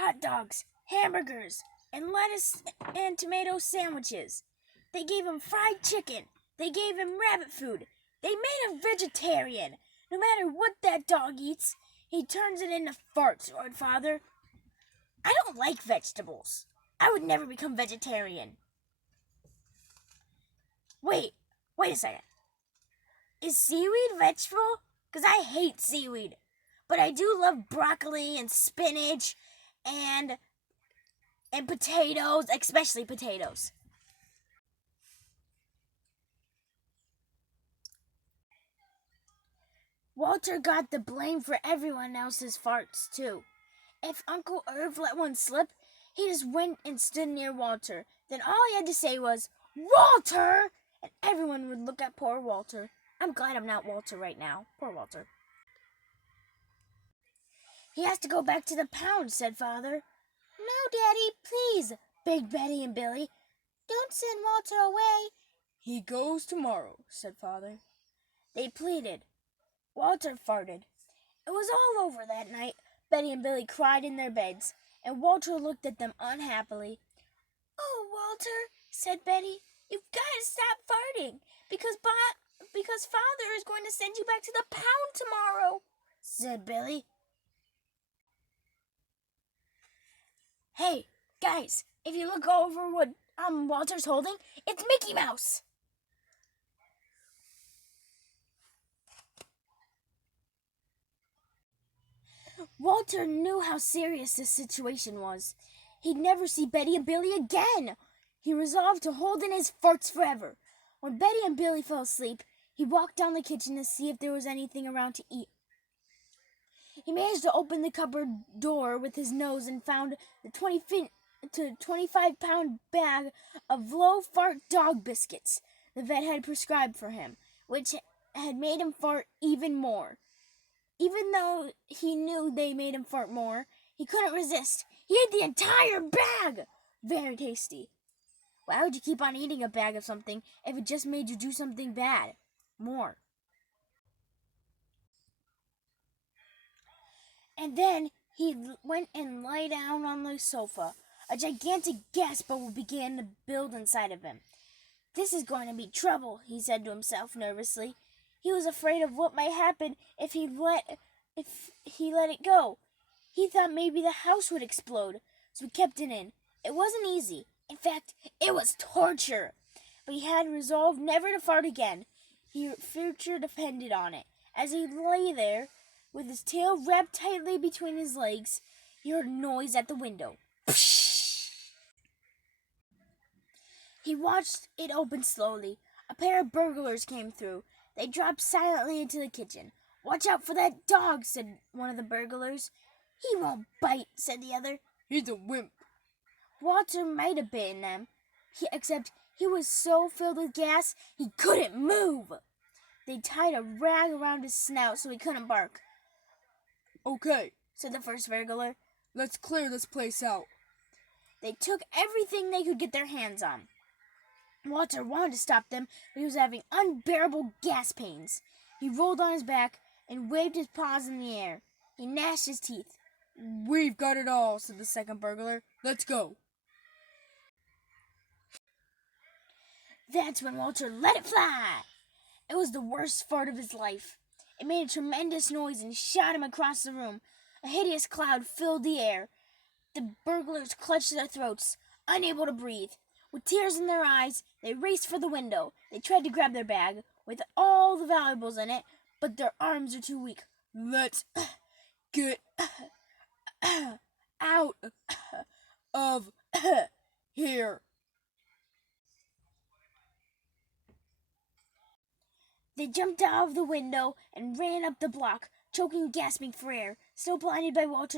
hot dogs, hamburgers, and lettuce and tomato sandwiches. They gave him fried chicken. They gave him rabbit food. They made him vegetarian. No matter what that dog eats, he turns it into farts, right, Father? I don't like vegetables. I would never become vegetarian. Wait a second. Is seaweed vegetable? Because I hate seaweed. But I do love broccoli and spinach and potatoes, especially potatoes. Walter got the blame for everyone else's farts, too. If Uncle Irv let one slip, he just went and stood near Walter. Then all he had to say was, "Walter!" And everyone would look at poor Walter. I'm glad I'm not Walter right now. Poor Walter. "He has to go back to the pound," said Father. "No, Daddy, please," begged Betty and Billy. "Don't send Walter away." "He goes tomorrow," said Father. They pleaded. Walter farted. It was all over that night. Betty and Billy cried in their beds, and Walter looked at them unhappily. "Oh, Walter," said Betty, "you've got to stop farting, because Father is going to send you back to the pound tomorrow," said Billy. "Hey, guys, if you look over what Walter's holding, it's Mickey Mouse." Walter knew how serious this situation was. He'd never see Betty and Billy again. He resolved to hold in his farts forever. When Betty and Billy fell asleep, he walked down the kitchen to see if there was anything around to eat. He managed to open the cupboard door with his nose and found the 25-pound bag of low-fart dog biscuits the vet had prescribed for him, which had made him fart even more. Even though he knew they made him fart more, he couldn't resist. He ate the entire bag! Very tasty. Why would you keep on eating a bag of something if it just made you do something bad? More. And then he went and lay down on the sofa. A gigantic gas bubble began to build inside of him. "This is going to be trouble," he said to himself nervously. He was afraid of what might happen if he let it go. He thought maybe the house would explode, so he kept it in. It wasn't easy. In fact, it was torture. But he had resolved never to fart again. His future depended on it. As he lay there, with his tail wrapped tightly between his legs, he heard a noise at the window. He watched it open slowly. A pair of burglars came through. They dropped silently into the kitchen. "Watch out for that dog," said one of the burglars. "He won't bite," said the other. "He's a wimp." Walter might have bitten them, except he was so filled with gas he couldn't move. They tied a rag around his snout so he couldn't bark. "Okay," said the first burglar. "Let's clear this place out." They took everything they could get their hands on. Walter wanted to stop them, but he was having unbearable gas pains. He rolled on his back and waved his paws in the air. He gnashed his teeth. "We've got it all," said the second burglar. "Let's go." That's when Walter let it fly. It was the worst fart of his life. It made a tremendous noise and shot him across the room. A hideous cloud filled the air. The burglars clutched their throats, unable to breathe. With tears in their eyes, they raced for the window. They tried to grab their bag with all the valuables in it, but their arms were too weak. "Let's get out of here." They jumped out of the window and ran up the block, choking, gasping for air, still blinded by Walter's